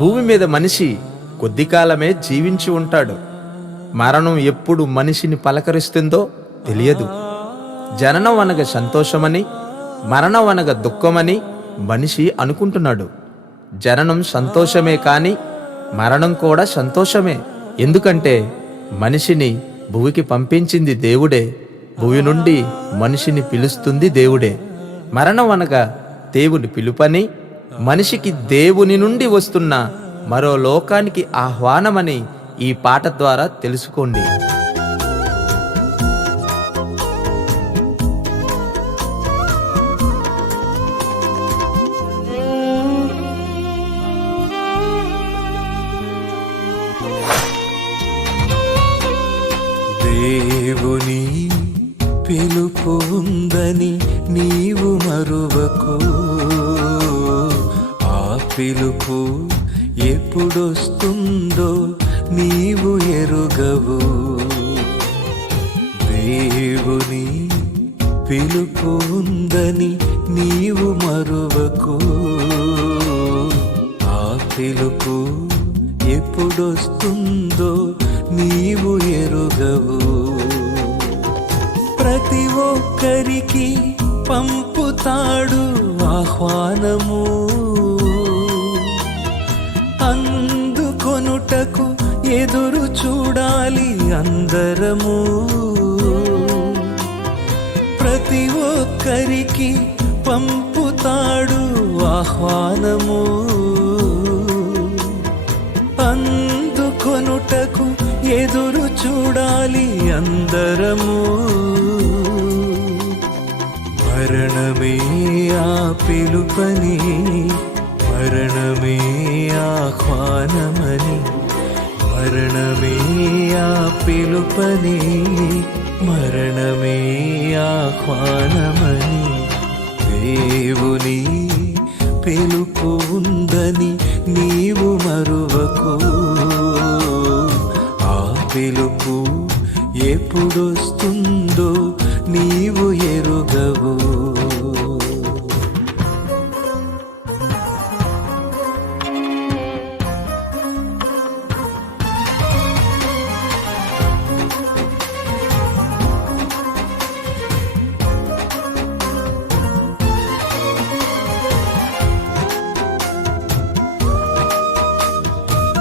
భూమి మీద మనిషి కొద్ది కాలమే జీవించి ఉంటాడు. మరణం ఎప్పుడు మనిషిని పలకరిస్తుందో తెలియదు. జననం అనగా సంతోషమని మరణం అనగా దుఃఖమని మనిషి అనుకుంటున్నాడు. జననం సంతోషమే కానీ మరణం కూడా సంతోషమే. ఎందుకంటే మనిషిని భూమికి పంపించింది దేవుడే భూమి నుండి మనిషిని పిలుస్తుంది దేవుడే. మరణం అనగా దేవుని పిలుపని మనిషికి దేవుని నుండి వస్తున్న మరో లోకానికి ఆహ్వానమని ఈ పాట ద్వారా తెలుసుకోండి. దేవుని పిలుపు ఉందని నీవు మరువకు పిలుపు ఎప్పుడొస్తుందో నీవు ఎరుగవు. దేవుని పిలుపు ఉందని నీవు మరువకు. ఆ పిలుపు ఎప్పుడొస్తుందో నీవు ఎరుగవు. ప్రతి ఒక్కరికి పంపుతాడు ఆహ్వానము. ఎదురు చూడాలి అందరము. ప్రతి ఒక్కరికి పంపుతాడు ఆహ్వానము. అందుకొనుటకు ఎదురు చూడాలి అందరము. మరణమే ఆ పిలుపని మరణమే ఆహ్వానమని మరణమే ఆ పిలుపని మరణమే ఆహ్వానమని దేవుని పిలుపు ఉందని నీవు మరువకు. ఆ పిలుపు ఎప్పుడొస్తుందో నీవు ఎరుగవు.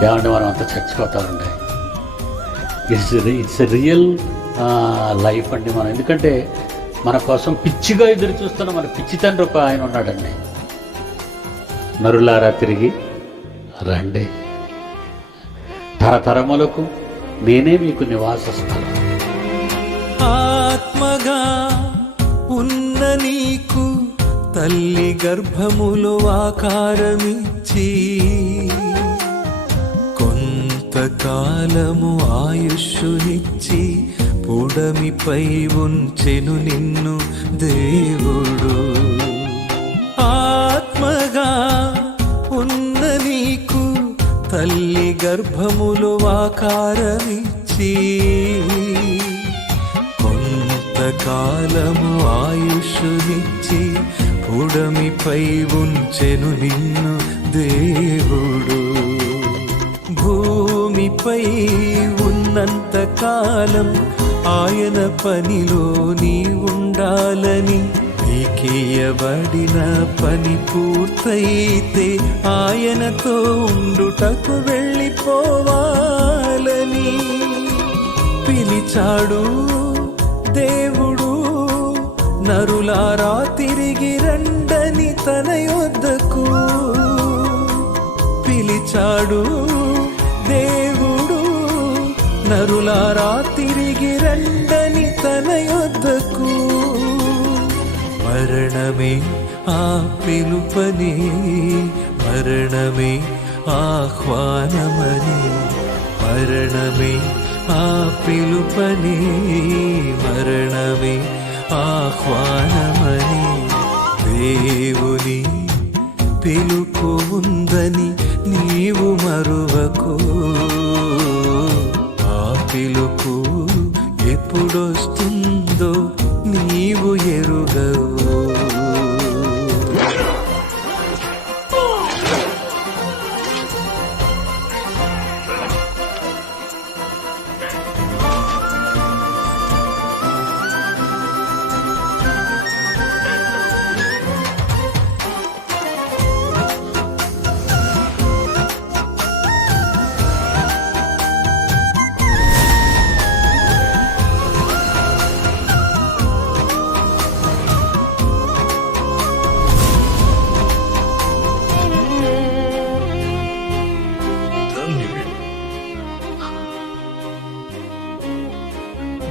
ఏమంటే మనం అంతా చచ్చిపోతామండి ఇట్స్ ఇట్స్ రియల్ లైఫ్ అండి మనం. ఎందుకంటే మన కోసం పిచ్చిగా ఎదురు చూస్తున్న మన పిచ్చి తండ్రి ఒక ఆయన ఉన్నాడండి. నరులారా తిరిగి రండి. తరతరములకు నేనే మీకు నివాస స్థలం. ఆత్మగా ఉన్న నీకు తల్లి గర్భములో ఆకారమిచ్చి కొంతకాలము ఆయుష్నిచ్చి పుడమిపై ఉంచెను నిన్ను దేవుడు. ఆత్మగా ఉన్న నీకు తల్లి గర్భములు ఆకారమిచ్చి కొంతకాలము ఆయుష్నిచ్చి పుడమిపై ఉంచెను నిన్ను దేవుడు. భూమిపై ఉన్నంత కాలం ఆయన పనిలో నీ ఉండాలని నీకేయబడిన పని పూర్తయితే ఆయనతో ఉండుటకు వెళ్ళిపోవాలని. పిలిచాడు దేవుడు నరులారా తిరిగి రండని తన యొద్దకు. పిలిచాడు నరులారా తిరిగి రండని తన యొద్దకు. మరణమే ఆ పిలుపని మరణమే ఆహ్వానమని మరణమే ఆ పిలుపని మరణమే ఆహ్వానమని దేవుని పిలుపు ఉందని నీవు ఎప్పుడొస్తుందో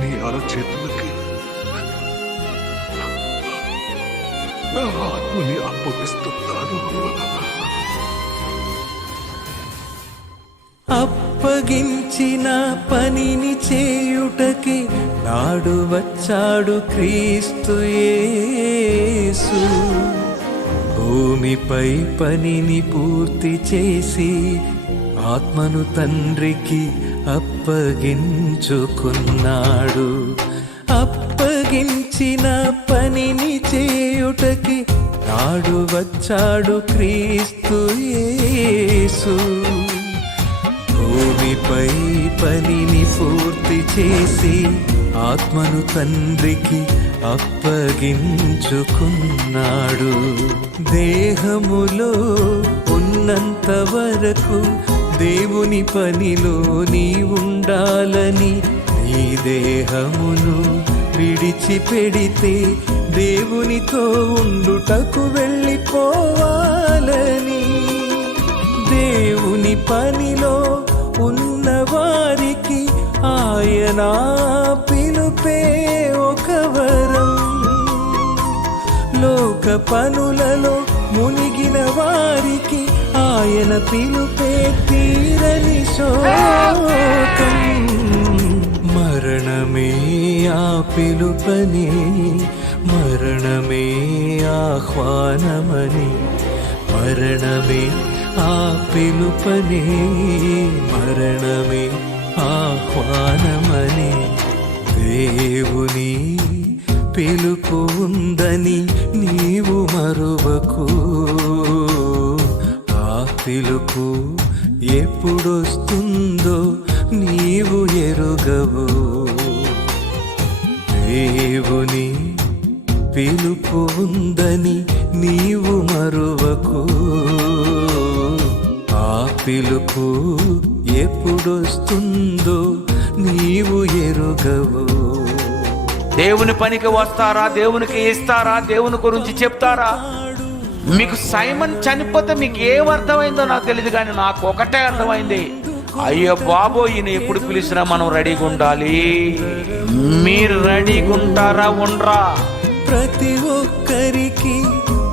నీ అరచేతులకి. నా ఆత్మని అప్పగిస్తున్నాను. అప్పగించిన పనిని చేయుటకి నాడు వచ్చాడు క్రీస్తు భూమిపై పనిని పూర్తి చేసి ఆత్మను తండ్రికి అప్పగించుకున్నాడు. అప్పగించిన పనిని చేయుటకి నాడు వచ్చాడు క్రీస్తు యేసు. భూమిపై పనిని పూర్తి చేసి ఆత్మను తండ్రికి అప్పగించుకున్నాడు. దేహములో ఉన్నంత వరకు దేవుని పనిలో నీ ఉండాలని నీ దేహమును విడిచిపెడితే దేవునితో ఉండుటకు వెళ్ళిపోవాలని. దేవుని పనిలో ఉన్నవారికి ఆయన పిలుపే ఒక వరం. లోక పనులలో మునిగిన వారికి ఆయన పిలుపే తీరని శోకం. మరణమే ఆ పిలుపని మరణమే ఆహ్వానమని. మరణమే ఆ పిలుపని మరణమే ఆహ్వానమని. దేవుని పిలుపు ఉందని నీవు మరువకు ఆ పిలుపు ఎప్పుడొస్తుందో నీవు ఎరుగవు. దేవుని పిలుపు ఉందని నీవు మరువకు. ఆ పిలుపు ఎప్పుడొస్తుందో నీవు ఎరుగవు. దేవుని పనికి వస్తారా? దేవునికి ఇస్తారా? దేవుని గురించి చెప్తారా? మీకు సైమన్ చనిపోతే మీకు ఏం అర్థమైందో నాకు తెలియదు కానీ నాకు ఒకటే అర్థమైంది. అయ్యో బాబో ఈయన ఎప్పుడు పిలిచినా మనం రెడీగా ఉండాలి. మీరు రెడీగా ఉంటారా ఉండరా? ప్రతి ఒక్కరికి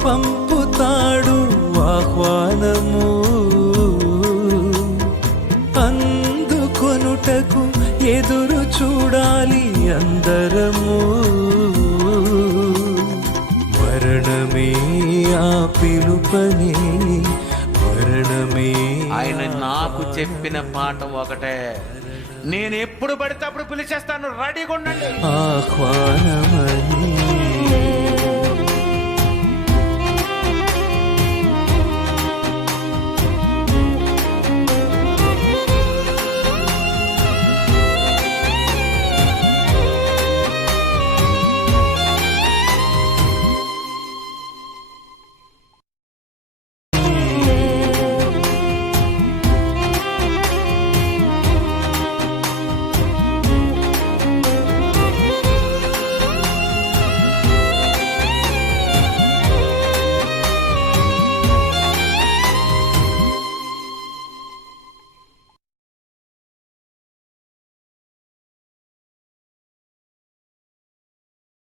పంపుతాడు ఆహ్వానము. పిలుపని మరణమే. ఆయన నాకు చెప్పిన మాట ఒకటే. నేను ఎప్పుడు పడితే అప్పుడు పిలిచేస్తాను రెడీగా ఉండండి. ఆహ్వానమని